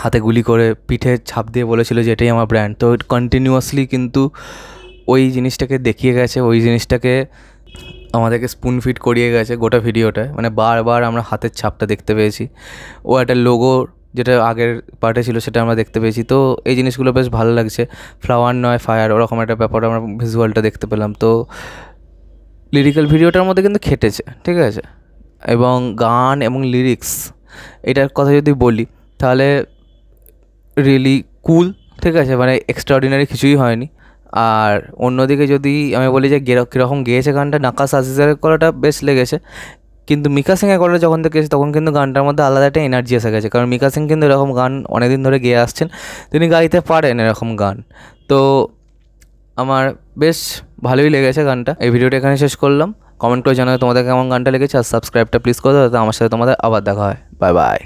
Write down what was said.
হাতে গুলি করে পিঠে ছাপ দিয়ে বলেছিল যে এটাই আমার ব্র্যান্ড। তো কন্টিনিউয়াসলি কিন্তু ওই জিনিসটাকে দেখিয়ে গেছে, ওই জিনিসটাকে আমাদেরকে স্পুন ফিট করিয়ে গেছে গোটা ভিডিওটায়, মানে বারবার আমরা হাতের ছাপটা দেখতে পেয়েছি। ও একটা লোগো যেটা আগের পার্টে ছিল সেটা আমরা দেখতে পেয়েছি। তো এই জিনিসগুলো বেশ ভালো লাগছে। ফ্লাওয়ার নয় ফায়ার, ওরকম একটা ব্যাপার আমরা ভিজুয়ালটা দেখতে পেলাম। তো লিরিক্যাল ভিডিওটার মধ্যে কিন্তু খেটেছে, ঠিক আছে। এবং গান এবং লিরিক্স এটার কথা যদি বলি তাহলে রিয়েলি কুল, ঠিক আছে, মানে এক্সট্রাঅর্ডিনারি কিছুই হয়নি। আর অন্যদিকে যদি আমি বলি যে কীরকম গেয়েছে গানটা, নাকাশ আজিজের করাটা বেশ লেগেছে, কিন্তু মিকা সিংয়ের করাটা যখন দেখেছি তখন কিন্তু গানটার মধ্যে আলাদা একটা এনার্জি এসে গেছে। কারণ মিকা সিং কিন্তু এরকম গান অনেকদিন ধরে গেয়ে আসছেন, তিনি গাইতে পারেন এরকম গান। তো আমার বেশ ভালোই লেগেছে গানটা। এই ভিডিওটা এখানে শেষ করলাম। কমেন্ট করে জানাবে তোমাদের কেমন গানটা লেগেছে, আর সাবস্ক্রাইবটা প্লিজ করে দাও, যাতে আমার সাথে তোমাদের আবার দেখা হয়। Bye bye.